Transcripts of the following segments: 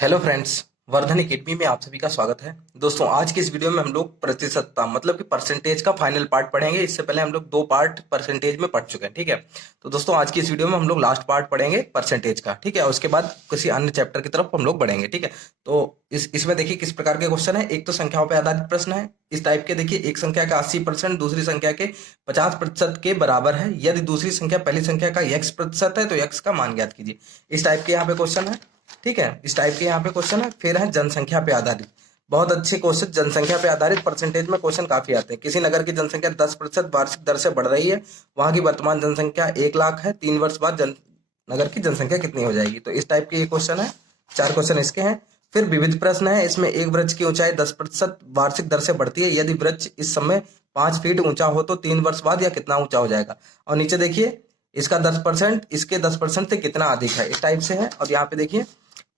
Hello friends, Vardhan academy में आप सभी का स्वागत है। दोस्तों, आज की इस वीडियो में हम लोग प्रतिशतता मतलब कि परसेंटेज का फाइनल पार्ट पढ़ेंगे। इससे पहले हम लोग दो पार्ट परसेंटेज में पढ़ चुके हैं, ठीक है। तो दोस्तों, आज की इस वीडियो में हम लोग लास्ट पार्ट पढ़ेंगे परसेंटेज का, ठीक है। और उसके बाद किसी अन्य चैप्टर की तरफ हम लोग बढ़ेंगे, ठीक है। तो इसमें देखिए किस प्रकार के क्वेश्चन है। एक तो संख्याओं पर आधारित प्रश्न है इस टाइप के। देखिए, एक संख्या का 80% दूसरी संख्या के 50% के बराबर है। यदि दूसरी संख्या पहली संख्या का x% है तो x का मान ज्ञात कीजिए। इस टाइप के यहाँ पे क्वेश्चन है, ठीक है। इस टाइप के यहाँ पे क्वेश्चन है। फिर है जनसंख्या पे आधारित। बहुत अच्छे क्वेश्चन जनसंख्या पे आधारित परसेंटेज में क्वेश्चन काफी आते हैं। किसी नगर की जनसंख्या 10% वार्षिक दर से बढ़ रही है। वहां की वर्तमान जनसंख्या 1 लाख है। 3 वर्ष बाद नगर की जनसंख्या कितनी हो जाएगी। तो इस टाइप के ये क्वेश्चन है। 4 क्वेश्चन इसके हैं। फिर विविध प्रश्न है। इसमें एक वृक्ष की ऊंचाई 10% वार्षिक दर से बढ़ती है। यदि वृक्ष इस समय 5 फीट ऊंचा हो तो 3 वर्ष बाद यह कितना ऊंचा हो जाएगा। और नीचे देखिए, इसका 10% इसके 10% से कितना अधिक है, इस टाइप से है। और यहाँ पे देखिए,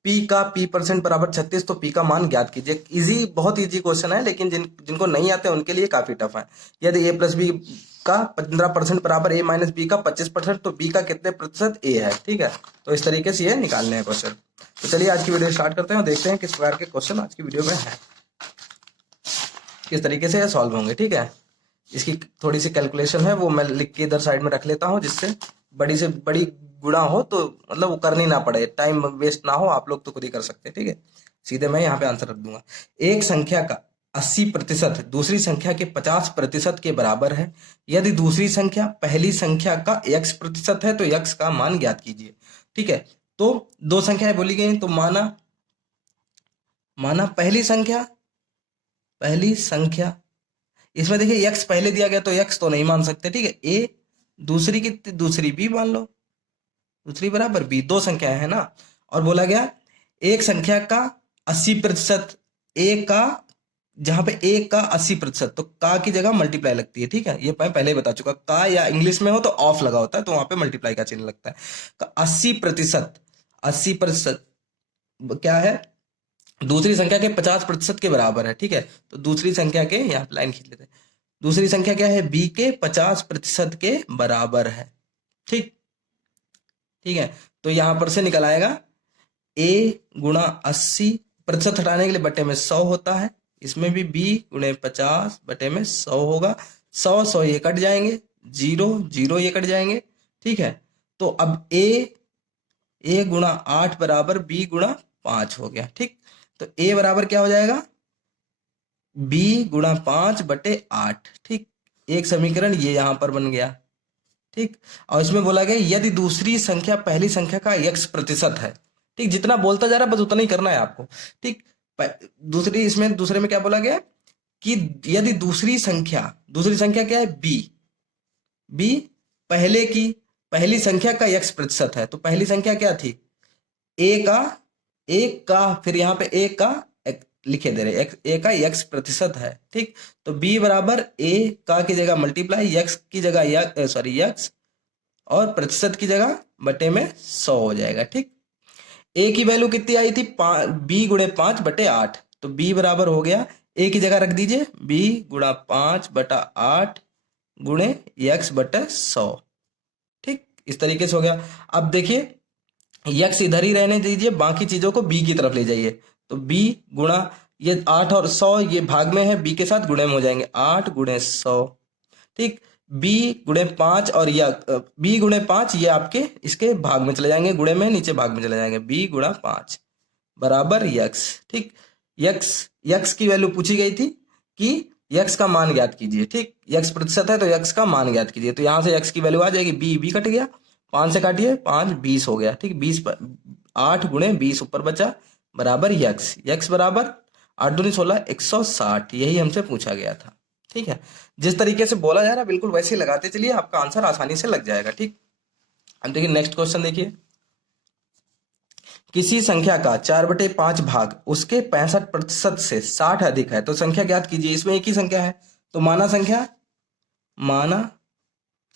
p बराबर 36, तो p का मान ज्ञात कीजिए। इजी, बहुत इजी क्वेश्चन है, लेकिन जिनको नहीं आते उनके लिए काफी टफ है। यदि a प्लस बी का 15% बराबर a माइनस बी का 25%, तो b का कितने प्रतिशत a है, ठीक है। तो इस तरीके से ये निकालने हैं क्वेश्चन। तो चलिए आज की वीडियो स्टार्ट करते हैं और देखते हैं किस प्रकार के क्वेश्चन आज की वीडियो में है, किस तरीके से ये सॉल्व होंगे, ठीक है। इसकी थोड़ी सी कैलकुलेशन है, वो मैं लिख के इधर साइड में रख लेता हूँ, जिससे बड़ी से बड़ी गुणा हो तो मतलब वो करनी ना पड़े, टाइम वेस्ट ना हो, आप लोग तो खुद ही कर सकते हैं, ठीक है। सीधे मैं यहाँ पे आंसर रख दूंगा। एक संख्या का 80% दूसरी संख्या के 50% के बराबर है। यदि दूसरी संख्या पहली संख्या का x% है तो x का मान ज्ञात कीजिए, ठीक है। तो दो संख्याएं बोली गई, तो माना माना पहली संख्या इसमें देखिए x पहले दिया गया तो x तो नहीं मान सकते, ठीक है। a दूसरी की दूसरी b मान लो, दूसरी बराबर b, दो संख्याएं है ना। और बोला गया एक संख्या का 80%, a का, जहां पे a का 80%, तो का की जगह मल्टीप्लाई लगती है, ठीक है। ये मैं पहले ही बता चुका। का या इंग्लिश में हो तो ऑफ लगा होता है, तो वहां पे मल्टीप्लाई का चिन्ह लगता है। का 80%, 80% क्या है, दूसरी संख्या के 50% के बराबर है, ठीक है। तो दूसरी संख्या के, यहाँ लाइन खींच लेते हैं, दूसरी संख्या क्या है, b के 50% के बराबर है, ठीक, ठीक है। तो यहां पर से निकल आएगा a गुणा 80%, हटाने के लिए बटे में 100 होता है। इसमें भी b गुणे 50 बटे में 100 होगा। 100 ये कट जाएंगे, 0 ये कट जाएंगे, ठीक है। तो अब a गुणा 8 बराबर b गुणा 5 हो गया, ठीक। तो a बराबर क्या हो जाएगा, b गुणा 5/8, ठीक। एक समीकरण ये यहां पर बन गया, ठीक। और इसमें बोला गया यदि दूसरी संख्या पहली संख्या का x% है, ठीक। जितना बोलता जा रहा है बस उतना ही करना है आपको, ठीक। दूसरे में क्या बोला गया कि यदि दूसरी संख्या क्या है, b पहली संख्या का x% है, तो पहली संख्या क्या थी, a का फिर यहाँ पे लिखे दे रहे, a का x% है, ठीक। तो b बराबर a का की जगह मल्टीप्लाई x की जगह x और प्रतिशत की जगह बटे में 100 हो जाएगा, ठीक। a की वैल्यू कितनी आई थी, b गुणे 5/8, तो b बराबर हो गया, a की जगह रख दीजिए b गुणा 5/8 गुणे x/100, ठीक। इस तरीके से हो गया। अब देखिए यक्स इधर ही रहने दीजिए, बाकी चीजों को बी की तरफ ले जाइए। तो बी गुणा, ये 8 और 100 ये भाग में है, बी के साथ गुणे में हो जाएंगे, 8 गुणे 100, ठीक। बी गुणे 5 और बी गुणे 5 ये आपके इसके भाग में चले जाएंगे, गुणे में नीचे भाग में चले जाएंगे, बी गुणा 5 बराबर यक्स, ठीक। यक्स यक्स की वैल्यू पूछी गई थी कि यक्स का मान ज्ञात कीजिए, ठीक। x% है तो यक्स का मान ज्ञात कीजिए। तो यहां से यक्स की वैल्यू आ जाएगी, बी कट गया, 5 से काटिए, 5 20 हो गया, ठीक। 8 गुणे 20 ऊपर बचा बराबर यक्स बराबर 8 दूनी 16, 160, यही हमसे पूछा गया था, ठीक है। जिस तरीके से बोला जा रहा है बिल्कुल वैसे ही लगाते चलिए, आपका आंसर आसानी से लग जाएगा, ठीक। अब देखिए नेक्स्ट क्वेश्चन देखिए, किसी संख्या का 4/5 भाग उसके 65% से 60 अधिक है तो संख्या ज्ञात कीजिए। इसमें एक ही संख्या है, तो माना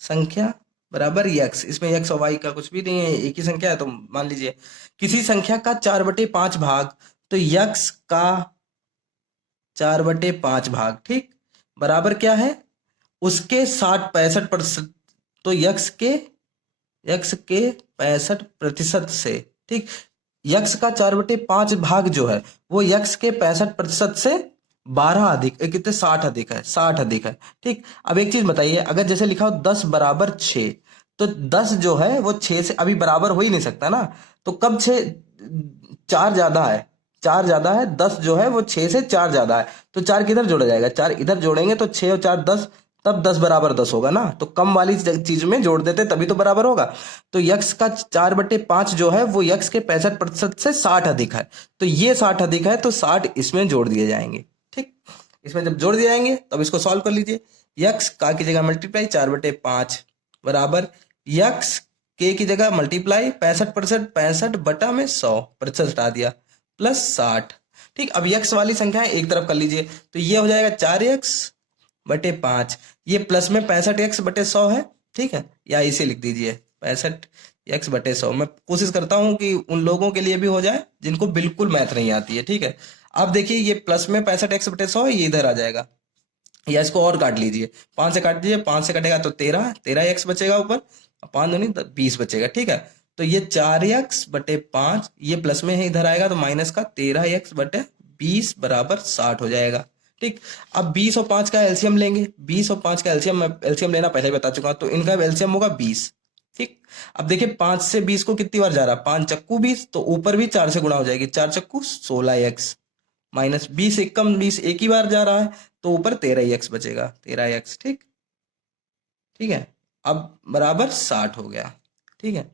संख्या बराबर यक्स, इसमें यक्स और वाई का कुछ भी नहीं है, एक ही संख्या है, तो मान लीजिए किसी संख्या का 4/5 भाग, तो यक्स का 4/5 भाग, ठीक, बराबर क्या है, उसके 65%, तो यक्स के 65% से, ठीक। यक्स का 4/5 भाग जो है वो यक्स के 65% से 12 अधिक, कितने 60 अधिक है, 60 अधिक है। ठीक, अब एक चीज बताइए, अगर जैसे लिखा हो 10 बराबर 6, तो 10 जो है वो 6 से अभी बराबर हो ही नहीं सकता ना, तो कब 6, 4 ज्यादा है, 4 ज्यादा है, 10 जो है वो 6 से 4 ज्यादा है, तो 4 किधर जोड़ा जाएगा, 4 इधर जोड़ेंगे तो 6 और 4 10, तब 10 बराबर 10 होगा ना, तो कम वाली चीज में जोड़ देते तभी तो बराबर होगा। तो यक्स का 4/5 जो है वो यक्स के 65% से 60 अधिक है, तो ये 60 अधिक है, तो 60 इसमें जोड़ दिए जाएंगे। ठीक, इसमें जब जोड़ दिए जाएंगे तब इसको सॉल्व कर लीजिए। यक्स का की जगह मल्टीप्लाई 4/5 बराबर यक्स के की जगह मल्टीप्लाई 65%, 65/100 हटा दिया, प्लस 60। ठीक, अब यक्स वाली संख्या एक तरफ कर लीजिए, तो ये हो जाएगा 4x/5, ये प्लस में 65x/100 है। ठीक है, या इसे लिख दीजिए 65x/100। मैं कोशिश करता हूं कि उन लोगों के लिए भी हो जाए जिनको बिल्कुल मैथ नहीं आती है। ठीक है, अब देखिए ये प्लस में 65x/100 है, ये इधर आ जाएगा, या इसको और काट लीजिए, 5 से काट दीजिए, 5 से कटेगा तो 13x बचेगा ऊपर, 5 दूनी 20 बचेगा। ठीक है, तो ये 4x/5, ये प्लस में है इधर आएगा तो माइनस का 13x/20 बराबर 60 हो जाएगा। ठीक, अब 20 और 5 का एलसीएम लेंगे, 20 और 5 का एलसीएम, मैं एलसीएम लेना पहले बता चुका हूं, तो इनका एलसीएम होगा 20। ठीक, अब देखिए 5 से 20 को कितनी बार जा रहा है, 5 चक्कू 20, तो ऊपर भी 4 से गुणा हो जाएगी, 4 चक्कू 16x, माइनस 20 एकम 20 एक ही बार जा रहा है, तो ऊपर 13x बचेगा, 13x। ठीक, ठीक है, अब बराबर 60 हो गया। ठीक है,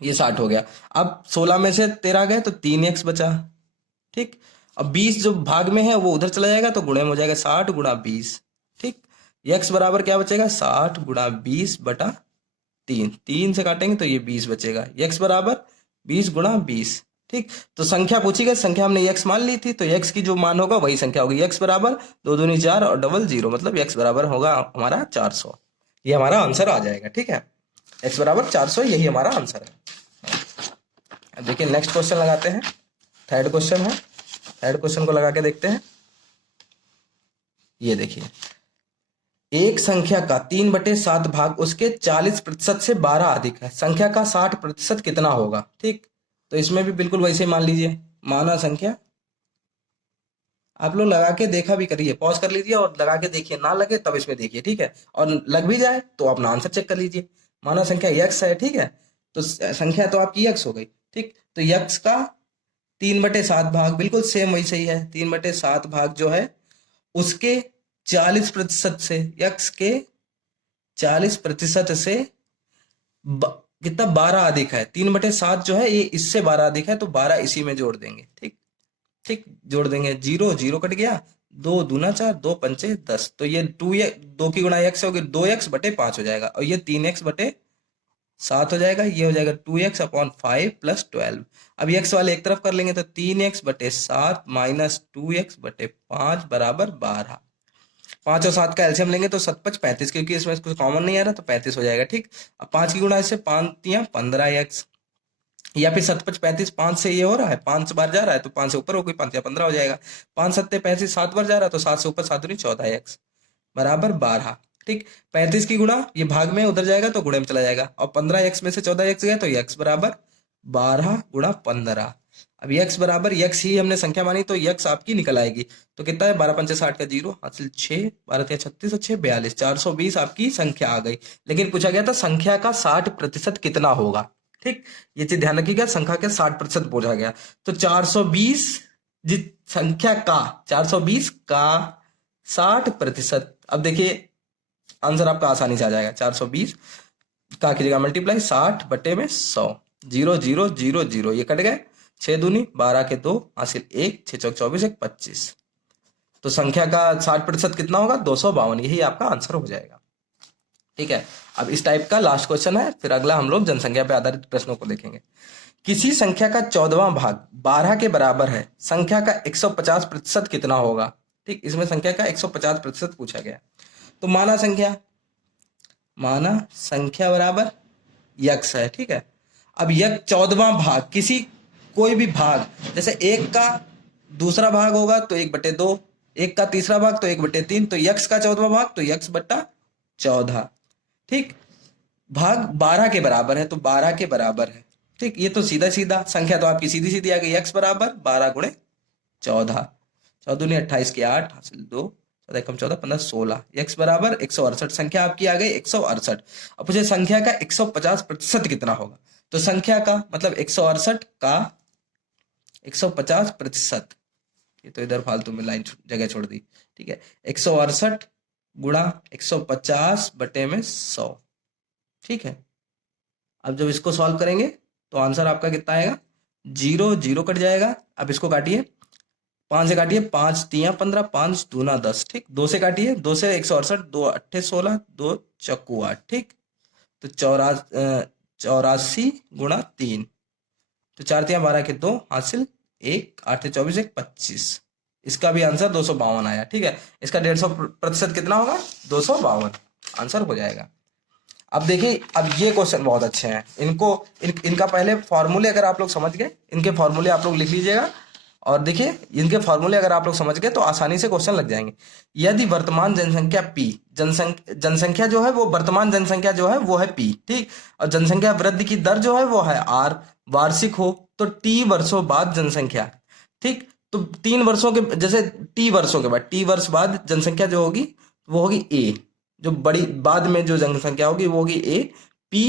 ये 60 हो गया। अब 16 में से 13 गए तो 3x बचा। ठीक, अब 20 जो भाग में है वो उधर चला जाएगा तो गुणे में हो जाएगा, 60 गुणा 20। ठीक, x बराबर क्या बचेगा, 60 गुणा 20/3, 3 से काटेंगे तो ये 20 बचेगा, x बराबर 20 गुणा 20। ठीक, तो संख्या पूछी गई, संख्या हमने x मान ली थी, तो x की जो मान होगा वही संख्या होगी, x बराबर 2 दूनी 4 और डबल 0, मतलब x बराबर होगा हमारा 400। ये हमारा आंसर आ जाएगा। ठीक है, x बराबर 400, यही हमारा आंसर है। अब देखिए नेक्स्ट क्वेश्चन लगाते हैं, थर्ड क्वेश्चन है, थर्ड क्वेश्चन को लगा के देखते हैं। ये देखिए, एक संख्या का 3/7 भाग उसके 40% से 12 अधिक है, संख्या का 60% कितना होगा। ठीक, तो इसमें भी बिल्कुल वैसे मान लीजिए, माना संख्या, आप लोग लगा के देखा भी करिए, पॉज कर लीजिए और लगा के देखिए, ना लगे तब इसमें देखिए। ठीक है, और लग भी जाए तो अपना आंसर चेक कर लीजिए। माना संख्या यक्स है, ठीक है, तो संख्या तो आपकी यक्स हो गई। ठीक, तो यक्स का 3/7 भाग, बिल्कुल सेम वैसे ही है, 3/7 भाग जो है उसके 40% से, यक्स के 40% से कितना 12 अधिक है, 3/7 जो है ये इससे 12 अधिक है, तो 12 इसी में जोड़ देंगे। ठीक, ठीक, जोड़ देंगे, 0 0 कट गया, 2 दूना 4, 2 पंचे 10, तो ये 2 की गुणा x होगी, 2x/5 हो जाएगा, और ये 3x/7 हो जाएगा, ये हो जाएगा 2x/5 + 12। अब x वाले एक तरफ कर लेंगे तो 3x/7 माइनस 2x/5 बराबर 12। 5 और 7 का एलसीएम लेंगे तो 7 5 35, क्योंकि इसमें कुछ कॉमन नहीं आ रहा तो 35 हो जाएगा। ठीक, अब 5 की गुणा इससे 5 15x, या फिर 7 5 35, 5 से ये हो रहा है, 5 बार जा रहा है तो 5 से ऊपर हो गई, 5 या 15 हो जाएगा, 5 7 35, 7 बार जा रहा है तो 7 से ऊपर 7 दूनी 14x बराबर 12। ठीक, 35 की गुणा ये भाग में उधर जाएगा तो गुणे में चला जाएगा, और 15x में से 14x गया तो x बराबर 12 गुणा 15। अब x बराबर, x ही हमने संख्या मानी तो x आपकी निकल आएगी, तो कितना है, 12 पंचे 60 का 0 हासिल 6, 12 तिया 36 और 6 42, 420 आपकी संख्या आ गई। लेकिन पूछा गया था संख्या का 60% कितना होगा। ठीक, ये चीज ध्यान रखिएगा, संख्या के 60% पूछा गया, तो 420 जिस संख्या का 420 का 60%। अब देखिए आंसर आपका आसानी से आ जाएगा, 420 का कीजिएगा मल्टीप्लाई 60/100, 0 0 0 0, ये कट गए, 6 दूनी 12 के 2 हासिल 1, 6 चौक 24 1 25, तो संख्या का 60% कितना होगा, 252, यही आपका आंसर हो जाएगा। ठीक है, अब इस टाइप का लास्ट क्वेश्चन है, फिर अगला हम लोग जनसंख्या पे आधारित प्रश्नों को देखेंगे। किसी संख्या का 14वां भाग 12 के बराबर है, संख्या का 150% कितना होगा। ठीक, इसमें संख्या का 150% पूछा गया, तो माना संख्या बराबर यक्स है। ठीक है, अब यक 14वां भाग, किसी कोई भी भाग, जैसे 1 का दूसरा भाग होगा तो 1/2, 1 का तीसरा भाग तो 1/3, तो यक्स का 14वां भाग तो x/14। ठीक, भाग 12 के बराबर है, तो 12 के बराबर है, ठीक, ये तो सीधा सीधा संख्या तो आपकी सीधी सीधी आ गई। x बराबर 12 गुणे 14, 14 दूनी 28 की 8 हासिल 2, 14 कम 14 15 16, x बराबर 168। संख्या आपकी आ गई 168। अब पूछे संख्या का 150% कितना होगा। तो संख्या का मतलब 168 का 150%, ये तो इधर फालतू में लाइन जगह छोड़ दी। ठीक है, 168 गुणा 150 बटे में 100। ठीक है, अब जब इसको सॉल्व करेंगे तो आंसर आपका कितना आएगा, 0 0 कट जाएगा। अब इसको काटिए, 5 से काटिए, 5 3 15, 5 दूना 10। ठीक, 2 से काटिए, 2 से 168, 2 8 16, 2 चक्कू 8। ठीक, तो 84 गुणा 3, तो 4 3 12 के 2 हासिल 1, 8 24 1 25। इसका भी आंसर 252 आया। ठीक है, इसका 150% कितना होगा, 252 आंसर हो जाएगा। अब देखिए, अब ये क्वेश्चन बहुत अच्छे हैं, इनका पहले फॉर्मूले अगर आप लोग समझ गए, इनके फॉर्मूले आप लोग लिख लीजिएगा। और देखिए, इनके फॉर्मूले अगर आप लोग समझ गए तो आसानी से क्वेश्चन लग जाएंगे। यदि वर्तमान जनसंख्या P, जनसंख्या जो है वो, वर्तमान जनसंख्या जो है वो है P, ठीक, और जनसंख्या वृद्धि की दर जो है वो है R, वार्षिक हो, तो T वर्षों बाद जनसंख्या, ठीक, तो 3 वर्षों के, जैसे T वर्षों के बाद, T वर्ष बाद जनसंख्या जो होगी वो होगी A, जो बड़ी बाद में जो जनसंख्या होगी वो होगी A, P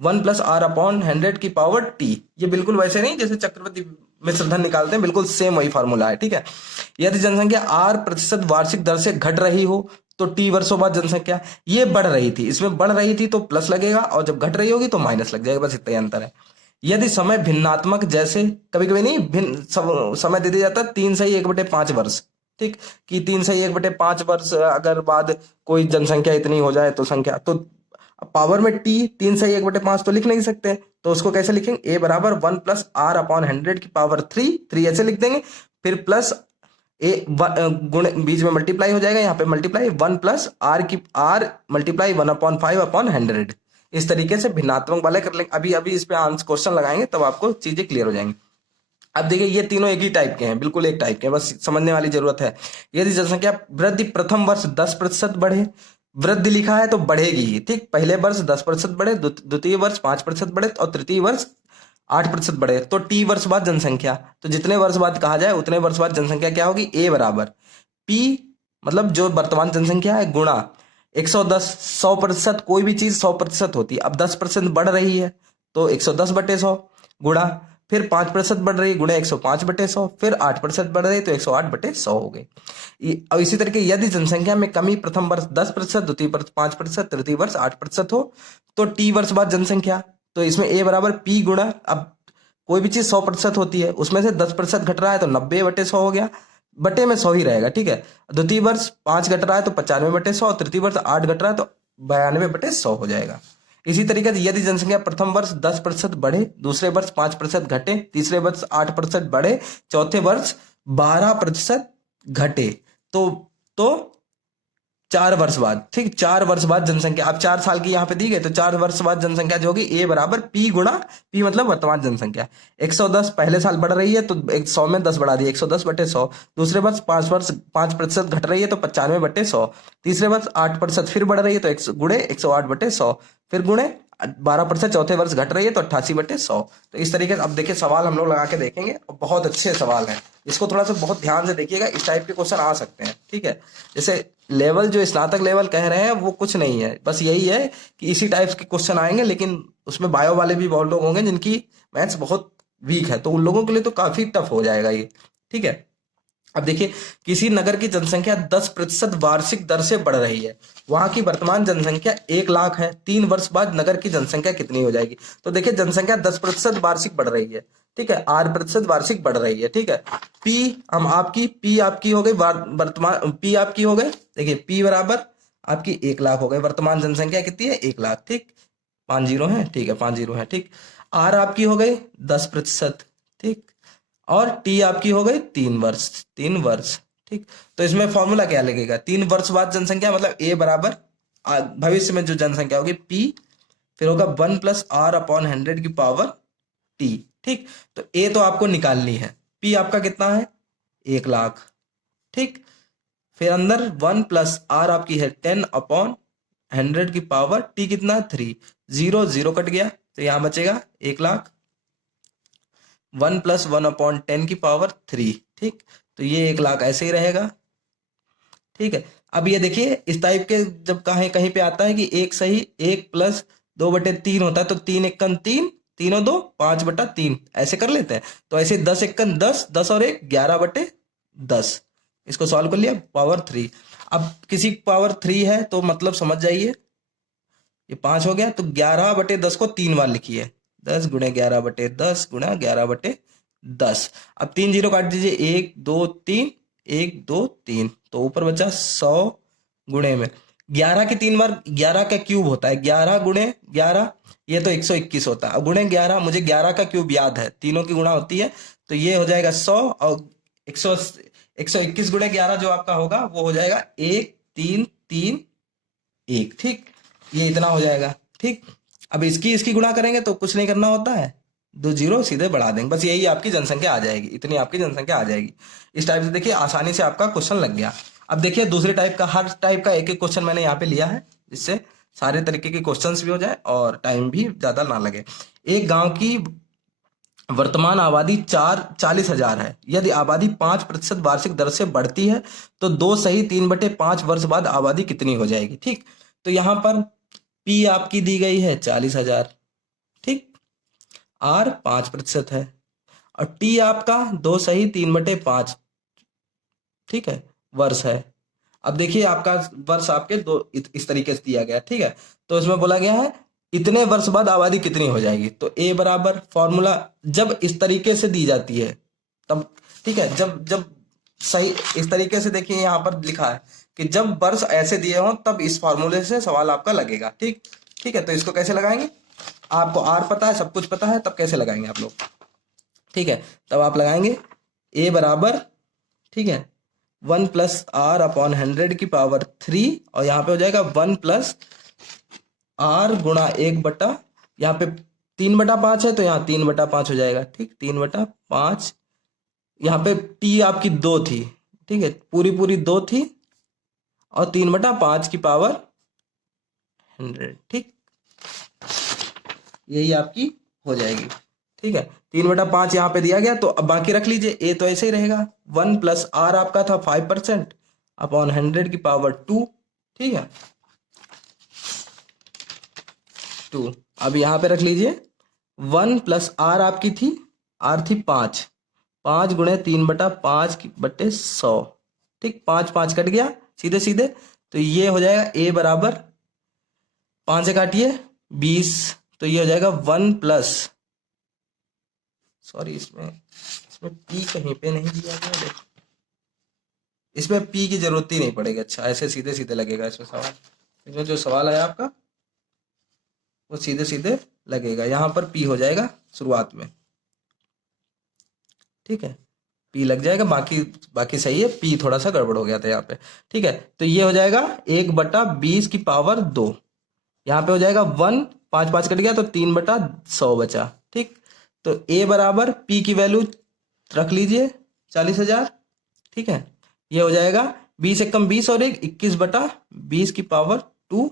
1 + R/100 की पावर T। ये बिल्कुल वैसे नहीं जैसे चक्रवर्ती मिश्रधन निकालते हैं, बिल्कुल सेम वही फॉर्मूला है। ठीक है, यदि जनसंख्या R% वार्षिक दर से घट रही हो तो T वर्षों बाद जनसंख्या, ये बढ़ रही थी, इसमें बढ़ रही थी तो प्लस लगेगा, और जब घट रही होगी तो माइनस लग जाएगा, बस इतना ही अंतर है। यदि समय भिन्नात्मक, जैसे कभी कभी नहीं भिन्न समय दे दिया जाता है 3 से 1/5 वर्ष, ठीक, कि 3 से 1/5 वर्ष अगर बाद कोई जनसंख्या इतनी हो जाए तो संख्या, तो पावर में T 3 से 1/5 तो लिख नहीं सकते, तो उसको कैसे लिखेंगे, A बराबर 1 + R/100 की पावर 3 ऐसे लिख देंगे, फिर प्लस ए गुण बीच में मल्टीप्लाई हो जाएगा, यहाँ पे मल्टीप्लाई 1 + R की R मल्टीप्लाई 1/5/100। इस तरीके से भिन्नात्मक वाले कर लेंगे। अभी अभी इस पे आंसर क्वेश्चन लगाएंगे तब आपको चीजें क्लियर हो जाएंगी। अब देखिए, ये तीनों एक ही टाइप के हैं, बिल्कुल एक टाइप के हैं, बस समझने वाली जरूरत है। यदि जनसंख्या वृद्धि प्रथम वर्ष 10% बढ़े, वृद्धि लिखा है तो बढ़ेगी ही, ठीक, पहले वर्ष 10% बढ़े, द्वितीय वर्ष 5% बढ़े और तृतीय वर्ष 8% बढ़े, तो T वर्ष बाद जनसंख्या, तो जितने वर्ष बाद कहा जाए उतने वर्ष बाद जनसंख्या क्या होगी, A बराबर P, मतलब जो वर्तमान जनसंख्या है, गुणा 110। 100%, कोई भी चीज 100% होती है, अब 10% बढ़ रही है तो 110/100 गुणा, फिर 5% बढ़ रही है गुणे 105/100, फिर 8% बढ़ रही है तो 108/100 हो गई। अब इसी तरीके यदि जनसंख्या में कमी प्रथम वर्ष 10%, द्वितीय वर्ष 5%, तृतीय वर्ष 8% हो तो T वर्ष बाद जनसंख्या, तो इसमें A बराबर P गुणा, अब कोई भी चीज 100% होती है, उसमें से 10% घट रहा है तो 90/100 हो गया, बटे में 100 ही रहेगा। ठीक है, द्वितीय वर्ष 5 घट रहा है तो 95/100, और तृतीय वर्ष 8 घट रहा है तो 92/100 हो जाएगा। इसी तरीके से यदि जनसंख्या प्रथम वर्ष 10% बढ़े, दूसरे वर्ष 5% घटे, तीसरे वर्ष 8% बढ़े, चौथे वर्ष 12% घटे, तो 4 वर्ष बाद, ठीक, 4 वर्ष बाद जनसंख्या, अब 4 साल की यहाँ पे दी गई, तो 4 वर्ष बाद जनसंख्या जो होगी A बराबर P गुणा, P मतलब वर्तमान जनसंख्या, 110 पहले साल बढ़ रही है तो 100 में 10 बढ़ा दिया, 110/100, दूसरे वर्ष 5% घट रही है तो 95/100, तीसरे वर्ष 8% फिर बढ़ रही है तो गुणे 108/100, फिर गुणे 12% चौथे वर्ष घट रही है तो 88/100। तो इस तरीके से अब देखिए सवाल हम लोग लगा के देखेंगे, बहुत अच्छे सवाल हैं, इसको थोड़ा सा बहुत ध्यान से देखिएगा, इस टाइप के क्वेश्चन आ सकते हैं। ठीक है, जैसे लेवल जो स्नातक लेवल कह रहे हैं वो कुछ नहीं है, बस यही है कि इसी टाइप के क्वेश्चन आएंगे, लेकिन उसमें बायो वाले भी बहुत लोग होंगे जिनकी मैथ्स बहुत वीक है, तो उन लोगों के लिए तो काफी टफ हो जाएगा ये। ठीक है, अब देखिए, किसी नगर की जनसंख्या 10% वार्षिक दर से बढ़ रही है, वहां की वर्तमान जनसंख्या 1 लाख है, 3 वर्ष बाद नगर की जनसंख्या कितनी हो जाएगी। तो देखिए, जनसंख्या 10% वार्षिक बढ़ रही है, ठीक है, 8% वार्षिक बढ़ रही है। ठीक है, P आपकी हो गई वर्तमान, P आपकी हो गई, देखिए P बराबर आपकी 1 लाख हो गई, वर्तमान जनसंख्या कितनी है, 1 लाख, ठीक, 5 जीरो है, ठीक है, 5 जीरो है, ठीक, R आपकी हो गई 10%, ठीक, और T आपकी हो गई 3 वर्ष। ठीक, तो इसमें फॉर्मूला क्या लगेगा, 3 वर्ष बाद जनसंख्या, मतलब A बराबर भविष्य में जो जनसंख्या होगी P, फिर होगा 1 + R/100 की पावर T। ठीक, तो A तो आपको निकालनी है, P आपका कितना है, 1 लाख, ठीक, फिर अंदर 1 + R आपकी है 10/100 की पावर T कितना है, 3, 0 0 कट गया तो यहां बचेगा 1 लाख, 1+1/10 की पावर 3। ठीक, तो ये 1,00,000 ऐसे ही रहेगा। ठीक है, अब ये देखिए इस टाइप के जब कहीं कहीं पे आता है कि एक सही 1+2/3 होता है, तो 3 × 1 = 3, 3 और 2 5/3 ऐसे कर लेते हैं। तो ऐसे 10 × 1 = 10, 10 और 1 11/10। इसको सॉल्व कर लिया, पावर 3। अब किसी पावर 3 है तो मतलब समझ जाइए, ये 5 हो गया, तो 11/10 को 3 बार लिखिए, 10 × 11/10 × 11/10। अब 3 0 काट दीजिए, 1 2 3, 1 2 3, तो ऊपर बचा 100 गुणे में 11 की 3 बार 11 का क्यूब होता है, 11 × 11 ये तो 121 होता है। अब गुणे 11, मुझे 11 का क्यूब याद है, तीनों की गुणा होती है, तो ये हो जाएगा 100 और 121 × 11 जो आपका होगा वो हो जाएगा 1 3 3 1। ठीक, ये इतना हो जाएगा। ठीक, अब इसकी इसकी गुणा करेंगे तो कुछ नहीं करना होता है, 2 जीरो सीधे बढ़ा देंगे, बस यही आपकी जनसंख्या आ जाएगी, इतनी आपकी जनसंख्या आ जाएगी। इस टाइप से देखिए आसानी से आपका क्वेश्चन लग गया। अब देखिए दूसरे टाइप का, हर टाइप का एक एक क्वेश्चन मैंने यहाँ पे लिया है, जिससे सारे तरीके के क्वेश्चंस भी हो जाए और टाइम भी ज्यादा ना लगे। एक गांव की वर्तमान आबादी 40,000 है। यदि आबादी 5% वार्षिक दर से बढ़ती है तो 2 सही 3/5 वर्ष बाद आबादी कितनी हो जाएगी। ठीक, तो यहाँ पर पी आपकी दी गई है 40,000, ठीक, आर 5% है, और टी आपका 2 सही 3/5, ठीक है, वर्ष है। अब देखिए आपका वर्ष आपके दो इस तरीके से दिया गया, ठीक है, तो इसमें बोला गया है इतने वर्ष बाद आबादी कितनी हो जाएगी। तो ए बराबर फॉर्मूला जब इस तरीके से दी जाती है तब, ठीक है, जब जब सही इस तरीके से, देखिए यहाँ पर लिखा है कि जब वर्ष ऐसे दिए हों तब इस फॉर्मूले से सवाल आपका लगेगा। ठीक, ठीक है, तो इसको कैसे लगाएंगे, आपको आर पता है, सब कुछ पता है, तब कैसे लगाएंगे आप लोग। ठीक है, तब आप लगाएंगे ए बराबर, ठीक है, 1+r/100 की पावर 3, और यहाँ पे हो जाएगा 1+r गुणा 1 बटा, यहाँ पे 3/5 है तो यहाँ 3/5 हो जाएगा। ठीक, 3/5, यहाँ पे टी आपकी 2 थी, ठीक है, पूरी पूरी 2 थी, और 3/5 की पावर 100। ठीक, यही आपकी हो जाएगी। ठीक है, 3/5 यहाँ पे दिया गया, तो अब बाकी रख लीजिए, ए तो ऐसे ही रहेगा, 1+r आपका था 5%/100 की पावर 2, ठीक है, 2। अब यहाँ पे रख लीजिए 1+r आपकी थी, r थी 5, 5 × 3/5/100, ठीक, 5 5 कट गया सीधे सीधे, तो ये हो जाएगा ए बराबर 5 से काटिए 20, तो ये हो जाएगा 1+, सॉरी इसमें पी कहीं पे नहीं दिया गया, देखो इसमें पी की जरूरत ही नहीं पड़ेगी। अच्छा, ऐसे सीधे सीधे लगेगा इसमें सवाल, इसमें जो सवाल है आपका वो सीधे सीधे लगेगा, यहाँ पर पी हो जाएगा शुरुआत में। ठीक है, पी लग जाएगा, बाकी बाकी सही है, पी थोड़ा सा गड़बड़ हो गया था यहाँ पे। ठीक है, तो ये हो जाएगा 1/20 की पावर 2, यहाँ पे हो जाएगा 1, 5 5 कट गया तो 3/100 बचा। ठीक, तो ए बराबर पी की वैल्यू रख लीजिए 40,000। ठीक है, ये हो जाएगा 20 × 20 और 1 21/20 की पावर 2,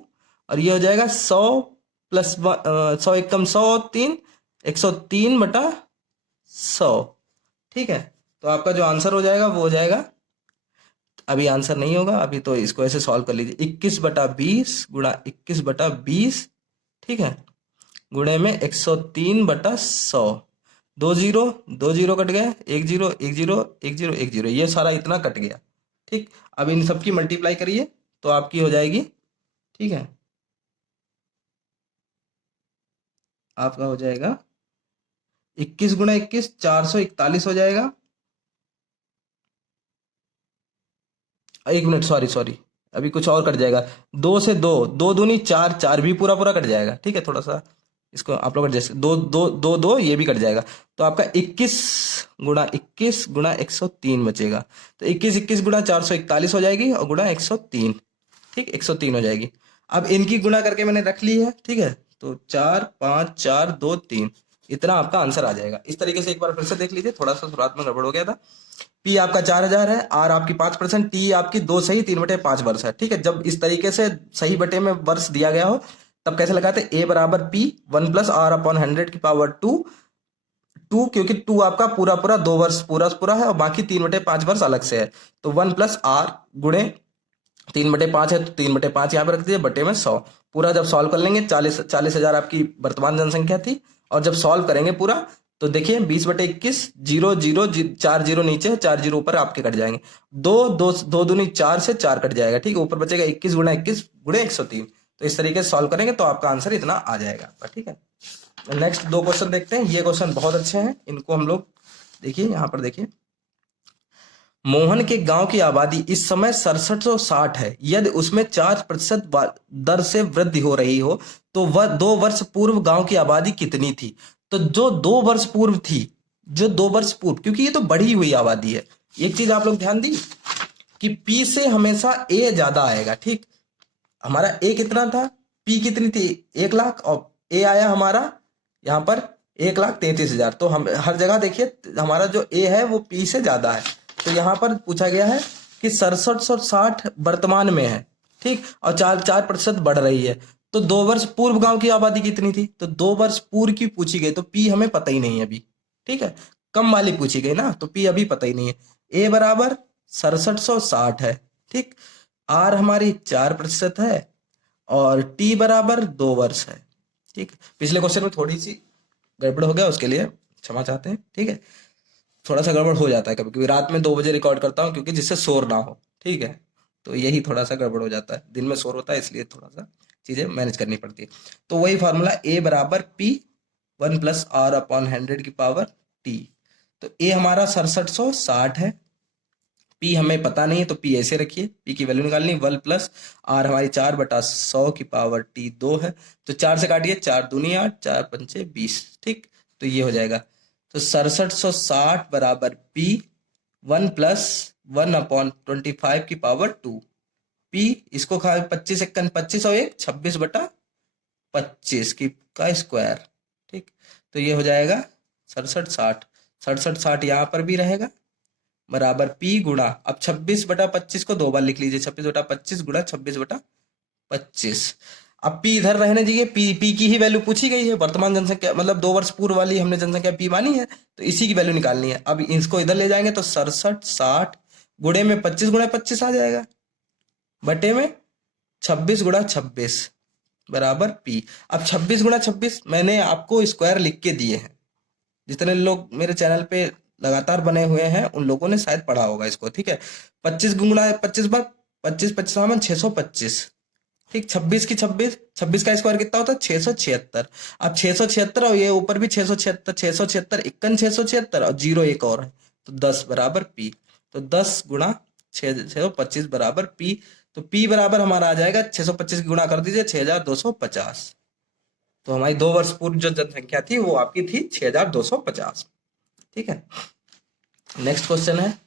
और ये हो जाएगा 100 + 100 × 100 और 3 103/100। ठीक है, तो आपका जो आंसर हो जाएगा वो हो जाएगा, अभी आंसर नहीं होगा, अभी तो इसको ऐसे सॉल्व कर लीजिए, 21/20 गुणा 21/20, ठीक है, गुणे में 103/100, 2 जीरो 2 जीरो कट गए, 1 0 1 0 1 0 1 0, ये सारा इतना कट गया। ठीक, अब इन सबकी मल्टीप्लाई करिए तो आपकी हो जाएगी, ठीक है, आपका हो जाएगा 21 × 21 441 हो जाएगा। 1 मिनट, सॉरी अभी कुछ और कट जाएगा, 2 से 2 2 दूनी 4, 4 भी पूरा पूरा कट जाएगा। ठीक है, थोड़ा सा इसको आप लोग जैसे 2 2 2 2 ये भी कट जाएगा, तो आपका 21 × 21 × 103 बचेगा, तो 21 21 × 441 हो जाएगी, और गुणा 103, ठीक, 103 हो जाएगी। अब इनकी गुणा करके मैंने रख ली है, ठीक है, तो 4 5 4 2 3, इतना आपका आंसर आ जाएगा। इस तरीके से एक बार फिर से देख लीजिए, थोड़ा सा शुरुआत में गड़बड़ हो गया था। पी आपका 4000 है, आर आपकी 5%, टी आपकी 2 सही 3/5 वर्ष है। ठीक है, जब इस तरीके से सही बटे में वर्ष दिया गया हो तब कैसे लगाते, ए बराबर पी 1+r/100 की पावर 2, 2, क्योंकि 2 आपका पूरा पूरा 2 वर्ष पूरा है और बाकी 3/5 वर्ष अलग से है, तो 1 प्लस आर गुणे 3/5 है, तो 3/5 यहाँ पे रख दीजिए, बटे में 100। पूरा जब सॉल्व कर लेंगे 40,000 आपकी वर्तमान जनसंख्या थी, और जब सॉल्व करेंगे पूरा तो देखिए 20/21, 0 0 4 0 नीचे, 4 0 ऊपर आपके कट जाएंगे, 2 दूनी 4 से 4 कट जाएगा, ठीक है, ऊपर बचेगा 21 गुणा 21 गुणे 103। तो इस तरीके से सॉल्व करेंगे तो आपका आंसर इतना आ जाएगा आपका, ठीक है। नेक्स्ट 2 क्वेश्चन देखते हैं, ये क्वेश्चन बहुत अच्छे हैं, इनको हम लोग देखिए यहाँ पर देखिए। मोहन के गांव की आबादी इस समय 6760 है, यदि उसमें 4% दर से वृद्धि हो रही हो तो वह 2 वर्ष पूर्व गांव की आबादी कितनी थी। तो जो 2 वर्ष पूर्व थी, जो 2 वर्ष पूर्व, क्योंकि ये तो बढ़ी हुई आबादी है, एक चीज आप लोग ध्यान दी कि पी से हमेशा ए ज्यादा आएगा, ठीक। हमारा ए कितना था, पी कितनी थी 1 लाख, और ए आया हमारा यहाँ पर 1,33,000। तो हम हर जगह देखिए हमारा जो ए है वो पी से ज्यादा है, तो यहाँ पर पूछा गया है कि 6760 वर्तमान में है, ठीक, और 4% बढ़ रही है, तो 2 वर्ष पूर्व गांव की आबादी कितनी थी, तो 2 वर्ष पूर्व की पूछी गई, तो पी हमें पता ही नहीं है अभी, ठीक है, कम वाली पूछी गई ना, तो पी अभी पता ही नहीं है। ए बराबर 6760 है, ठीक, आर हमारी 4% है, और टी बराबर 2 वर्ष है, ठीक। पिछले क्वेश्चन में थोड़ी सी गड़बड़ हो गया, उसके लिए क्षमा चाहते हैं, ठीक है, थोड़ा सा गड़बड़ हो जाता है कभी कभी, रात में 2 बजे रिकॉर्ड करता हूँ क्योंकि जिससे शोर ना हो, ठीक है, तो यही थोड़ा सा गड़बड़ हो जाता है, दिन में शोर होता है इसलिए थोड़ा सा चीजें मैनेज करनी पड़ती है। तो वही फार्मूला ए बराबर पी 1 प्लस आर अपॉन 100 की पावर टी। तो ए हमारा 6760 है, पी हमें पता नहीं है तो पी ऐसे रखिए, पी की वैल्यू निकालनी, 1 प्लस आर हमारी 4/100 की पावर टी 2 है, तो 4 से काटिए, 4 दूनी 8, 4 पंचे 20, ठीक, तो ये हो जाएगा। तो 6760 बराबर पी 1 प्लस 1/25 की पावर 2, पी इसको खा 25 1 25 और 1 26/25 की का स्क्वायर, ठीक, तो ये हो जाएगा 6760 यहाँ पर भी रहेगा, बराबर पी गुणा, अब 26/25 को 2 बार लिख लीजिए, 26/25 गुणा 26/25। अब पी इधर रहने दीजिए, पी की ही वैल्यू पूछी गई है, वर्तमान जनसंख्या मतलब 2 वर्ष पूर्व वाली हमने जनसंख्या पी मानी है, तो इसी की वैल्यू निकालनी है। अब इसको इधर ले जाएंगे तो 6760 गुणे में 25 गुणा 25 आ जाएगा, बटे में 26 गुणा 26 बराबर पी। अब 26 गुणा 26 मैंने आपको स्क्वायर लिख के दिए हैं, जितने लोग मेरे चैनल पे लगातार बने हुए हैं उन लोगों ने शायद पढ़ा होगा इसको, ठीक है। 25 गुणा 25 बार 25 25 625, ठीक, 26 की 26 का स्क्वायर कितना होता है 676। अब 676 और ये ऊपर भी 676, 676 51 676 और 0 एक और है, तो 10 बराबर पी। तो 10 गुणा 625 बराबर पी, तो पी बराबर हमारा आ जाएगा 625 गुणा कर दीजिए 6250। तो हमारी 2 वर्ष पूर्व जो जनसंख्या थी वो आपकी थी 6250, ठीक है। नेक्स्ट क्वेश्चन है,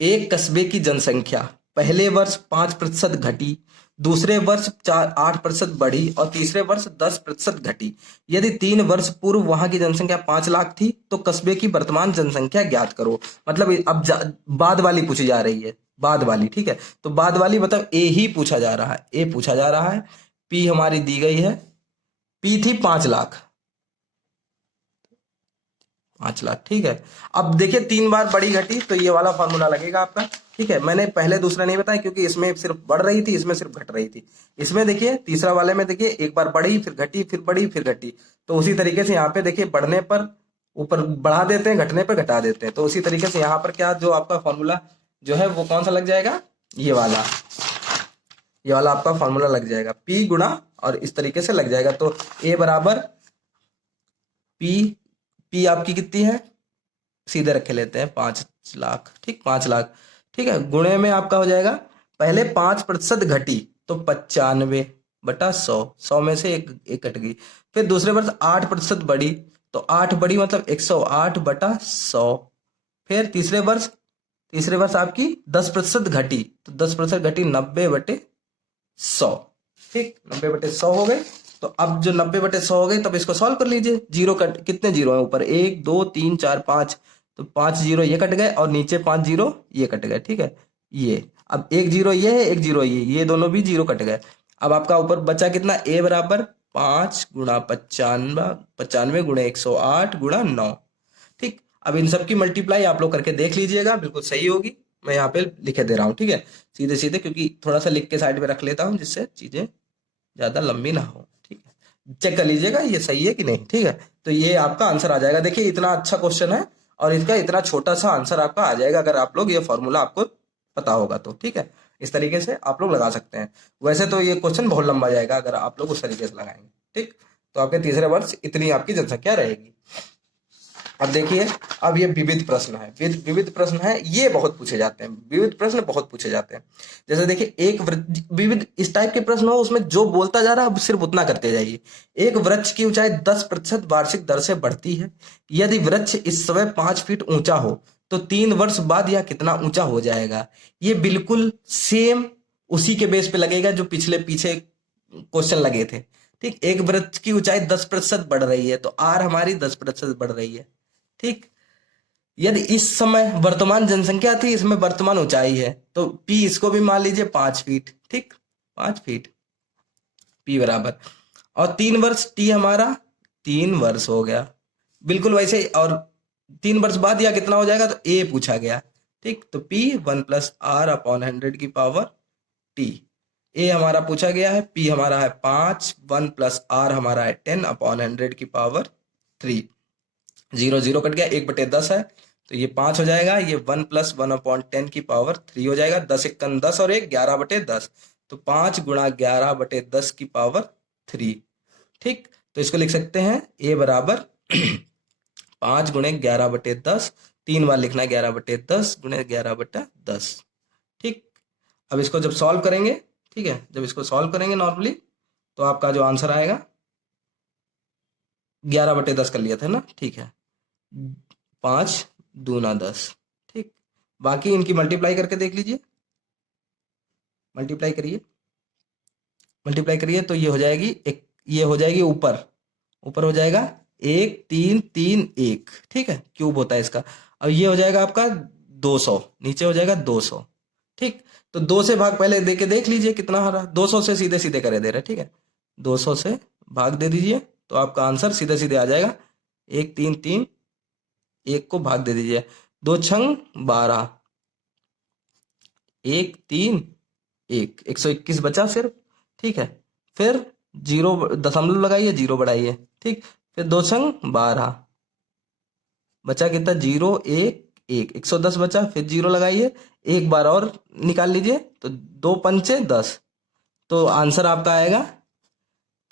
एक कस्बे की जनसंख्या पहले वर्ष 5% घटी, दूसरे वर्ष 8% बढ़ी और तीसरे वर्ष 10% घटी। यदि 3 वर्ष पूर्व वहां की जनसंख्या 5 लाख थी तो कस्बे की वर्तमान जनसंख्या ज्ञात करो। मतलब अब बाद वाली पूछी जा रही है, बाद वाली, ठीक है, तो बाद वाली मतलब ए ही पूछा जा रहा है, ए पूछा जा रहा है। पी हमारी दी गई है, पी थी 5 लाख, 5 लाख, ठीक है। अब देखिए 3 बार बड़ी घटी तो ये वाला फॉर्मूला लगेगा आपका, ठीक है। मैंने पहले दूसरा नहीं बताया क्योंकि इसमें सिर्फ बढ़ रही थी, इसमें सिर्फ घट रही थी। इसमें देखिए तीसरा वाले में देखिए एक बार बढ़ी फिर घटी फिर बढ़ी फिर घटी, तो उसी तरीके से यहाँ पे देखिए बढ़ने पर ऊपर बढ़ा देते हैं, घटने पर घटा देते हैं, तो उसी तरीके से यहाँ पर क्या जो आपका फॉर्मूला जो है वो कौन सा लग जाएगा, ये वाला आपका फॉर्मूला लग जाएगा, पी गुणा और इस तरीके से लग जाएगा। तो ए बराबर पी आपकी कितनी है, सीधे रखे लेते हैं 5 लाख, ठीक, 5 लाख, ठीक है, गुणे में आपका हो जाएगा, पहले 5% घटी तो 95/100, 100 में से एक कट गई। फिर दूसरे वर्ष 8% बढ़ी तो 8 बढ़ी मतलब 108/100। फिर तीसरे वर्ष आपकी 10% घटी तो 10% घटी 90/100, ठीक, 90/100 हो गए। तो अब जो 90/100 हो गई तब इसको सॉल्व कर लीजिए, जीरो कट, कितने जीरो है ऊपर 1 2 3 4 5, तो 5 जीरो ये कट गए और नीचे 5 जीरो ये कट गए, ठीक है। ये अब 1 जीरो ये है 1 जीरो ये दोनों भी जीरो कट गए। अब आपका ऊपर बचा कितना, ए बराबर 5 गुणा 95 गुणा 108 गुणा 9। ठीक, अब इन सब की मल्टीप्लाई आप लोग करके देख लीजिएगा, बिल्कुल सही होगी। मैं यहाँ पे लिखे दे रहा हूँ, ठीक है, सीधे सीधे, क्योंकि थोड़ा सा लिख के साइड में रख लेता हूँ जिससे चीजें ज्यादा लंबी ना हो। ठीक है, चेक कर लीजिएगा ये सही है कि नहीं। ठीक है, तो ये आपका आंसर आ जाएगा। देखिए इतना अच्छा क्वेश्चन है और इसका इतना छोटा सा आंसर आपका आ जाएगा अगर आप लोग ये फॉर्मूला आपको पता होगा तो। ठीक है, इस तरीके से आप लोग लगा सकते हैं। वैसे तो ये क्वेश्चन बहुत लंबा जाएगा अगर आप लोग उस तरीके से लगाएंगे। ठीक, तो आपके तीसरे वर्ष इतनी आपकी जनसंख्या रहेगी। अब देखिए, अब ये विविध प्रश्न है। विविध प्रश्न है, ये बहुत पूछे जाते हैं, विविध प्रश्न बहुत पूछे जाते हैं। जैसे देखिए, एक विविध इस टाइप के प्रश्न हो उसमें जो बोलता जा रहा है अब सिर्फ उतना करते जाइए। एक वृक्ष की ऊंचाई 10% वार्षिक दर से बढ़ती है। यदि वृक्ष इस समय 5 फीट ऊंचा हो तो 3 वर्ष बाद यह कितना ऊंचा हो जाएगा। ये बिल्कुल सेम उसी के बेस पे लगेगा जो पीछे क्वेश्चन लगे थे। ठीक, एक वृक्ष की ऊंचाई 10% बढ़ रही है तो आर हमारी 10% बढ़ रही है। ठीक, यदि इस समय वर्तमान जनसंख्या थी, इसमें वर्तमान ऊंचाई है, तो पी इसको भी मान लीजिए 5 फीट। ठीक, 5 फीट पी बराबर, और 3 वर्ष टी हमारा 3 वर्ष हो गया बिल्कुल वैसे। और 3 वर्ष बाद यह कितना हो जाएगा तो ए पूछा गया। ठीक, तो पी 1 प्लस आर अपॉन 100 की पावर टी। ए हमारा पूछा गया है, पी हमारा है 5, 1 प्लस आर हमारा है 10 अपॉन 100 की पावर 3। 0 0 कट गया, 1/10 है तो ये 5 हो जाएगा। ये 1 प्लस 1 अपॉन 10 की पावर 3 हो जाएगा। 10 1 10 और 1 11/10, तो 5 गुणा 11/10 की पावर 3। ठीक, तो इसको लिख सकते हैं ए बराबर 5 गुणे 11/10, 3 बार लिखना है 11/10 गुणे 11/10। ठीक, अब इसको जब सॉल्व करेंगे, ठीक है, जब इसको सॉल्व करेंगे नॉर्मली तो आपका जो आंसर आएगा 11/10 कर लिया था ना। ठीक है, 5 दूना 10। ठीक, बाकी इनकी मल्टीप्लाई करके देख लीजिए, मल्टीप्लाई करिए, मल्टीप्लाई करिए तो ये हो जाएगी एक, ये हो जाएगी ऊपर ऊपर हो जाएगा 1 3 3 1। ठीक है, क्यूब होता है इसका। अब ये हो जाएगा आपका 200, नीचे हो जाएगा 200। ठीक, तो 2 से भाग पहले दे के देख लीजिए कितना आ रहा। 200 से सीधे सीधे करे दे रहे। ठीक है, 200 से भाग दे दीजिए तो आपका आंसर सीधे सीधे आ जाएगा 1 3 3, 1 को भाग दे दीजिए, 2 छंग 12, 1 3 1, 121 बचा सिर्फ। ठीक है, फिर 0 दशमलव लगाइए, 0 बढ़ाइए। ठीक, फिर 2 छंग 12, बचा कितना 0 1 1, 110 बचा, फिर 0 लगाइए, एक बार और निकाल लीजिए तो 2 पंचे 10, तो आंसर आपका आएगा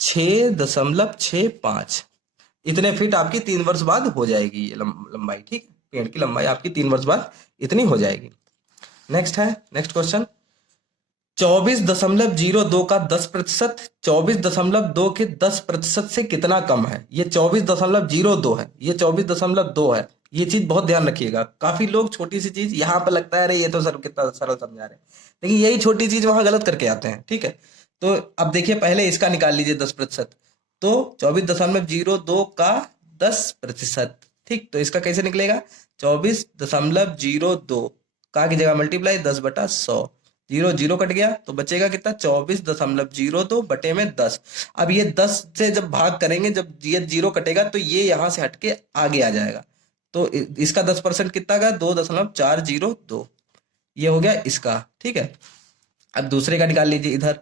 6.65। इतने फीट आपकी 3 वर्ष बाद हो जाएगी ये लंबाई। ठीक, पेड़ की लंबाई आपकी 3 वर्ष बाद इतनी हो जाएगी। नेक्स्ट है, नेक्स्ट क्वेश्चन, 24.02 का 10%, 24.2 के 10% से कितना कम है। ये 24.02 है, ये 24.2 है। ये चीज बहुत ध्यान रखिएगा। काफी लोग छोटी सी चीज यहाँ पे लगता है अरे ये तो सर कितना सरल समझा रहे हैं, लेकिन यही छोटी चीज वहां गलत करके आते हैं। ठीक है, तो अब देखिए पहले इसका निकाल लीजिए 10%, तो 24.02 का 10%। ठीक, तो इसका कैसे निकलेगा, 24.02 का की जगह मल्टीप्लाई 10/100, 0 0 कट गया तो बचेगा कितना 24.02 बटे में 10। अब ये 10 से जब भाग करेंगे, जब ये 0 कटेगा तो ये यहां से हटके आगे आ जाएगा, तो इसका 10% कितना का 2.402, ये हो गया इसका। ठीक है, अब दूसरे का निकाल लीजिए इधर,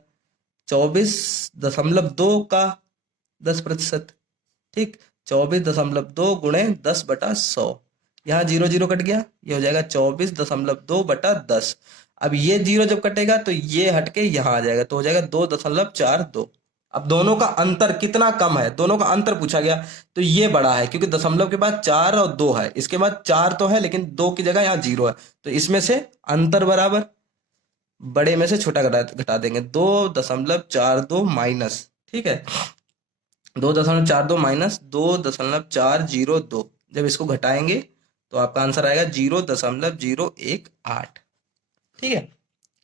24.2 का 10%। ठीक, 24.2 गुणे 10/100, यहाँ 0 0 कट गया, ये हो जाएगा 24.2/10। अब ये 0 जब कटेगा तो ये हटके यहाँ आ जाएगा, तो हो जाएगा 2.42। अब दोनों का अंतर कितना कम है, दोनों का अंतर पूछा गया तो ये बड़ा है, क्योंकि दशमलव के बाद 4 और 2 है, इसके बाद 4 तो है लेकिन 2 की जगह यहाँ 0 है, तो इसमें से अंतर बराबर बड़े में से छोटा घटा देंगे, 2.42 माइनस। ठीक है, 2.42 माइनस 2.402, जब इसको घटाएंगे तो आपका आंसर आएगा 0.018। ठीक है,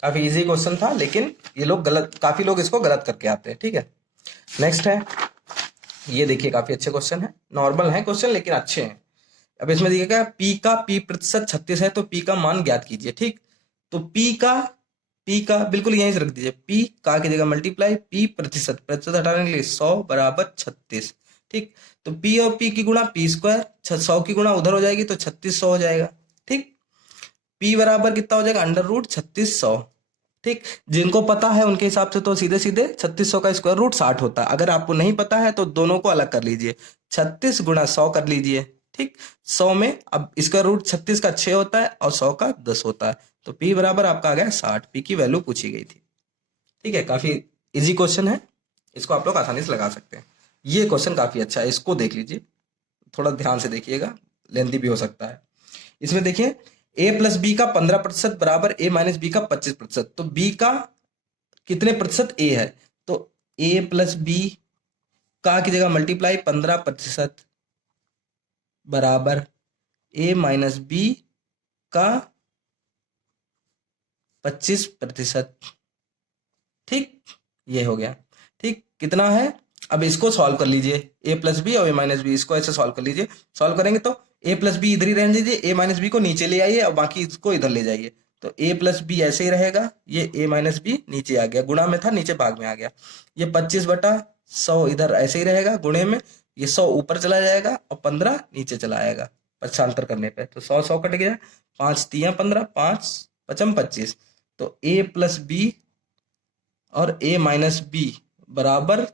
काफी इजी क्वेश्चन था लेकिन ये लोग गलत, काफी लोग इसको गलत करके आते हैं। ठीक है, नेक्स्ट है, ये देखिए काफी अच्छे क्वेश्चन है, नॉर्मल है क्वेश्चन लेकिन अच्छे हैं। अब इसमें देखिएगा P का P% 36 है तो P का मान ज्ञात कीजिए। ठीक, तो P पी का बिल्कुल यहीं से रख दीजिए, पी का की जगह मल्टीप्लाई पी प्रतिशत, प्रतिशत हटाने के लिए 100 बराबर 36। ठीक, तो पी और पी की गुणा पी स्क्वायर, 100 की गुणा उधर हो जाएगी तो 3600 हो जाएगा। ठीक, पी बराबर कितना हो जाएगा, अंडर रूट 3600। ठीक, जिनको पता है उनके हिसाब से तो सीधे सीधे 3600 का स्क्वायर रूट 60 होता है। अगर आपको नहीं पता है तो दोनों को अलग कर लीजिए, 36 गुणा 100 कर लीजिए। ठीक, 100 में अब स्क्वायर रूट 36 का 6 होता है और 100 का 10 होता है, तो पी बराबर आपका आ गया 60। पी की वैल्यू पूछी गई थी। ठीक है, काफी इजी क्वेश्चन है, इसको आप लोग आसानी से लगा सकते हैं। ये क्वेश्चन काफी अच्छा है, इसको देख लीजिए, थोड़ा ध्यान से देखिएगा, लेंथी भी हो सकता है। इसमें देखिए a प्लस बी का 15% बराबर a माइनस बी का 25%, तो b का कितने प्रतिशत a है, तो a प्लस बी का की जगह मल्टीप्लाई 15% बराबर a माइनस बी का 25%। ठीक, ये हो गया। ठीक, कितना है, अब इसको सॉल्व कर लीजिए, a प्लस बी और a माइनस बी, इसको ऐसे सॉल्व कर लीजिए। सॉल्व करेंगे तो a प्लस बी इधर ही रहने दीजिए, a माइनस बी को नीचे ले आइए और बाकी इसको इधर ले जाइए, तो a प्लस बी ऐसे ही रहेगा, ये a माइनस बी नीचे आ गया, गुणा में था नीचे भाग में आ गया। ये 25/100 इधर ऐसे ही रहेगा गुणे में, ये 100 ऊपर चला जाएगा और 15 नीचे चला आएगा पक्षांतर करने पे, तो 100 कट गया, 5 तिया 15, 5 पचम 25, तो a प्लस बी और a माइनस बी बराबर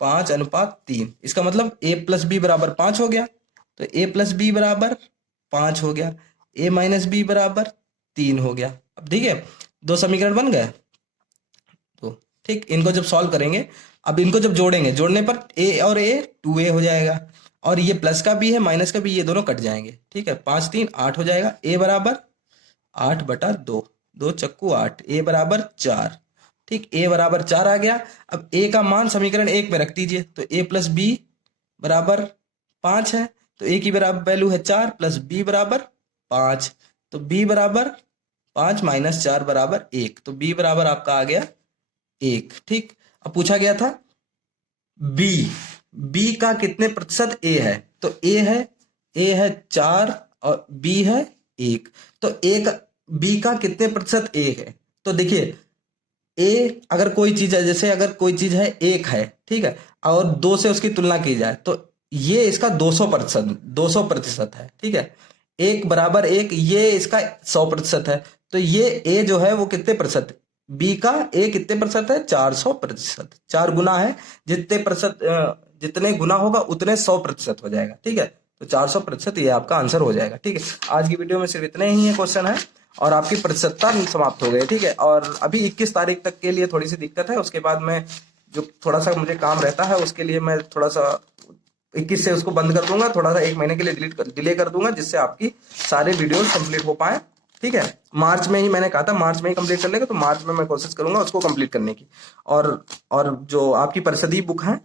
5:3। इसका मतलब a प्लस बी बराबर 5 हो गया, तो a प्लस बी बराबर 5 हो गया, a माइनस बी बराबर 3 हो गया। अब ठीक है, दो समीकरण बन गए। तो ठीक, इनको जब सॉल्व करेंगे, अब इनको जब जोड़ेंगे, जोड़ने पर a और a 2a हो जाएगा, और ये प्लस का भी है माइनस का भी, ये दोनों कट जाएंगे। ठीक है, 5 3 8 हो जाएगा, a बराबर 8/2, 2 चक्कू 8, a बराबर 4। ठीक, a बराबर 4 आ गया। अब a का मान समीकरण 1 में रख दीजिए, तो a प्लस बी बराबर 5 है, तो a की बराबर वैल्यू है 4 प्लस b बराबर 5, तो b बराबर 5 माइनस 4 बराबर 1, तो b बराबर आपका आ गया 1। ठीक, अब पूछा गया था b, b का कितने प्रतिशत a है, तो a है 4 और b है 1, तो b का कितने प्रतिशत a है, तो देखिए a अगर कोई चीज है, जैसे अगर कोई चीज है 1 है, ठीक है, और 2 से उसकी तुलना की जाए तो ये इसका 200% है। ठीक है, 1 बराबर 1, ये इसका 100% है, तो ये a जो है वो कितने प्रतिशत, b का a कितने प्रतिशत है, 400%। 4 गुना है, जितने प्रतिशत जितने गुना होगा उतने 100% हो जाएगा। ठीक है, तो 400% ये आपका आंसर हो जाएगा। ठीक है, आज की वीडियो में सिर्फ इतने ही है क्वेश्चन है, और आपकी प्रतिशतता समाप्त हो गई। ठीक है, और अभी 21 तारीख तक के लिए थोड़ी सी दिक्कत है, उसके बाद मैं जो थोड़ा सा मुझे काम रहता है उसके लिए मैं थोड़ा सा 21 से उसको बंद कर दूंगा, थोड़ा सा 1 महीने के लिए डिले कर दूंगा, जिससे आपकी सारे वीडियो कंप्लीट हो पाए। ठीक है, मार्च में ही मैंने कहा था, मार्च में ही कंप्लीट करने का, तो मार्च में मैं कोशिश करूंगा उसको कंप्लीट करने की। और जो आपकी परिषदीय बुक है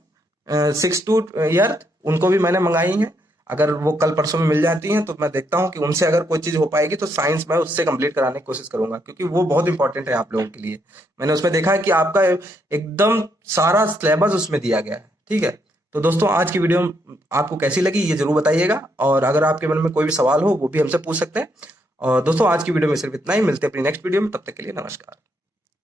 6 to ईयर, उनको भी मैंने मंगाई है, अगर वो कल परसों में मिल जाती हैं तो मैं देखता हूँ कि उनसे अगर कोई चीज हो पाएगी तो साइंस मैं उससे कंप्लीट कराने की कोशिश करूंगा, क्योंकि वो बहुत इंपॉर्टेंट है आप लोगों के लिए। मैंने उसमें देखा है कि आपका एकदम सारा सिलेबस उसमें दिया गया है। ठीक है, तो दोस्तों आज की वीडियो आपको कैसी लगी ये जरूर बताइएगा, और अगर आपके मन में कोई भी सवाल हो वो भी हमसे पूछ सकते हैं। और दोस्तों आज की वीडियो में सिर्फ इतना ही, मिलते हैं अपनी नेक्स्ट वीडियो में, तब तक के लिए नमस्कार।